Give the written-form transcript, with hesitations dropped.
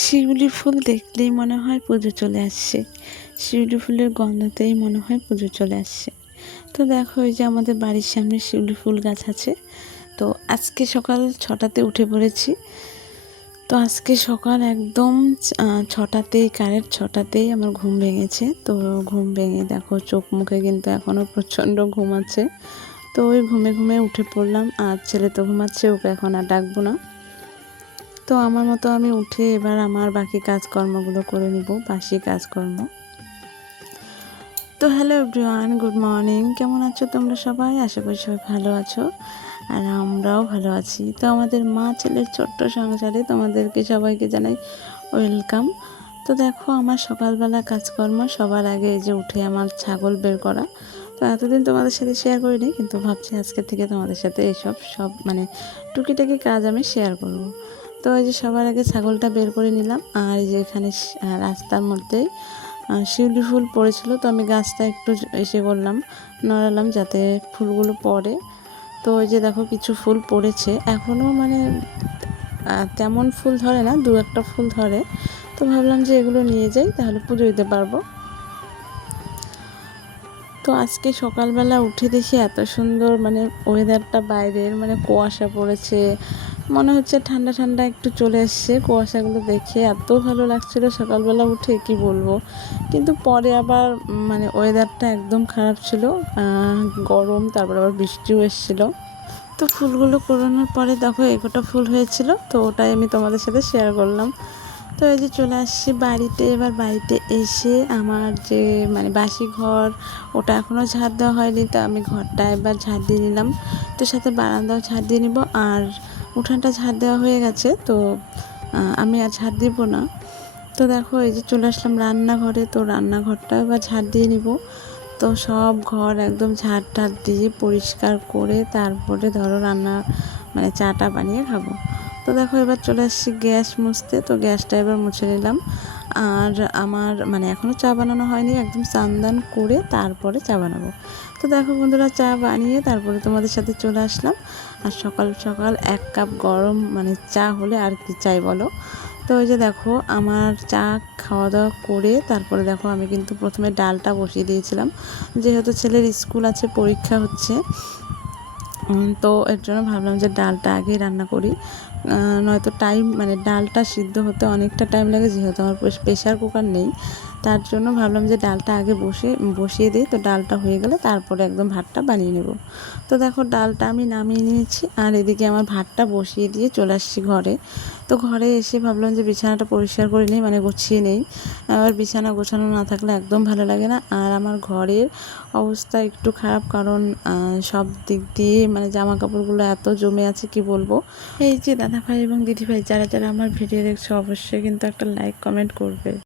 শিউলি ফুল দেখলেই মনে হয় পুজো চলে আসছে। শিউলি ফুলের গন্ধতেই মনে হয় পুজো চলে আসছে। তো দেখো, এই যে আমাদের বাড়ির সামনে শিউলি ফুল গাছ আছে। তো আজকে সকাল 6টাতে উঠে পড়েছি। তো আজকে সকাল একদম 6টাতেই, কারেক্ট 6টাতেই আমার ঘুম ভেঙেছে। তো ঘুম ভেঙে দেখো চোখ মুখে কিন্তু এখনও প্রচণ্ড ঘুম আছে। তো ওই ঘুমে ঘুমে উঠে পড়লাম। আর ছেলে তো ঘুমাচ্ছে, ওকে এখন আর ডাকবো না। তো আমার মতো আমি উঠে এবার আমার বাকি কাজকর্মগুলো করে নিব, বাসি কাজকর্ম। তো হ্যালো এভরিওয়ান, গুড মর্নিং। কেমন আছো তোমরা সবাই? আশা করি সবাই ভালো আছো, আর আমরাও ভালো আছি। তো আমাদের মা ছেলের ছোট্ট সংসারে তোমাদেরকে সবাইকে জানাই ওয়েলকাম। তো দেখো, আমার সকালবেলা কাজকর্ম সবার আগে এই যে উঠে আমার ছাগল বের করা। তো এতদিন তোমাদের সাথে শেয়ার করিনি, কিন্তু ভাবছি আজকে থেকে তোমাদের সাথে এসব সব টুকিটাকি কাজ আমি শেয়ার করব। তো এই যে সবার আগে ছাগলটা বের করে নিলাম। আর এই যে এখানে রাস্তার মধ্যেই শিউলি ফুল পড়েছিল, তো আমি গাছটা একটু এসে করলাম, নড়ালাম যাতে ফুলগুলো পড়ে। তো ওই যে দেখো কিছু ফুল পড়েছে, এখনও তেমন ফুল ধরে না, দু একটা ফুল ধরে। তো ভাবলাম যে এগুলো নিয়ে যাই, তাহলে পুজো দিতে পারবো। তো আজকে সকালবেলা উঠে দেখি এত সুন্দর ওয়েদারটা, বাইরের কুয়াশা পড়েছে, মনে হচ্ছে ঠান্ডা ঠান্ডা একটু চলে এসছে। কুয়াশাগুলো দেখে এত ভালো লাগছিল সকালবেলা উঠে, কি বলবো। কিন্তু পরে আবার ওয়েদারটা একদম খারাপ ছিল, গরম, তারপর আবার বৃষ্টিও এসেছিলো। তো ফুলগুলো কোরানোর পরে দেখো একটা ফুল হয়েছিল, তো ওটাই আমি তোমাদের সাথে শেয়ার করলাম। তো এই যে চলে আসছি বাড়িতে। এবার বাড়িতে এসে আমার যে বাসি ঘর, ওটা এখনও ঝাড় দেওয়া হয়নি, তো আমি ঘরটা এবার ঝাড় দিয়ে নিলাম। তো সাথে বারান্দাও ঝাড় দিয়ে নিব। আর উঠানটা ঝাড় দেওয়া হয়ে গেছে, তো আমি আর ঝাড় দিব না। তো দেখো এই যে চলে আসলাম রান্নাঘরে। তো রান্নাঘরটাও এবার ঝাড় দিয়ে নিব। তো সব ঘর একদম ঝাড় টাড় দিয়ে পরিষ্কার করে তারপরে ধরো রান্না চাটা বানিয়ে খাবো। তো দেখো এবার চলে আসছি গ্যাস মুছতে। তো গ্যাসটা এবার মুছে নিলাম। আর আমার এখনও চা বানানো হয়নি, একদম স্নান করে তারপরে চা বানাবো। তো দেখো বন্ধুরা, চা বানিয়ে তারপরে তোমাদের সাথে চলে আসলাম। আর সকাল সকাল 1 কাপ গরম চা হলে আর কি চাই বলো। তো ওই যে দেখো আমার চা খাওয়া দাওয়া করে তারপরে দেখো আমি কিন্তু প্রথমে ডালটা বসিয়ে দিয়েছিলাম, যেহেতু ছেলের স্কুল আছে, পরীক্ষা হচ্ছে। তো এর জন্য ভাবলাম যে ডালটা আগে রান্না করি, নয়তো টাইম ডালটা সিদ্ধ হতে অনেকটা টাইম লাগে, যেহেতু আমার প্রেশার কুকার নেই। তার জন্য ভাবলাম যে ডালটা আগে বসিয়ে দিই। তো ডালটা হয়ে গেলে তারপরে একদম ভাতটা বানিয়ে নেব। তো দেখো ডালটা আমি নামিয়ে নিয়েছি, আর এদিকে আমার ভাতটা বসিয়ে দিয়ে চলে আসছি ঘরে। তো ঘরে এসে ভাবলাম যে বিছানাটা পরিষ্কার করে নিই, গুছিয়ে নেই। আর বিছানা গোছানো না থাকলে একদম ভালো লাগে না। আর আমার ঘরের অবস্থা একটু খারাপ, কারণ সব দিক দিয়ে জামা কাপড়গুলো এত জমে আছে, কি বলবো। এই যে দাদা ভাই এবং দিদি ভাই, যারা যারা আমার ভিডিও দেখছো, অবশ্যই কিন্তু একটা লাইক কমেন্ট করবে।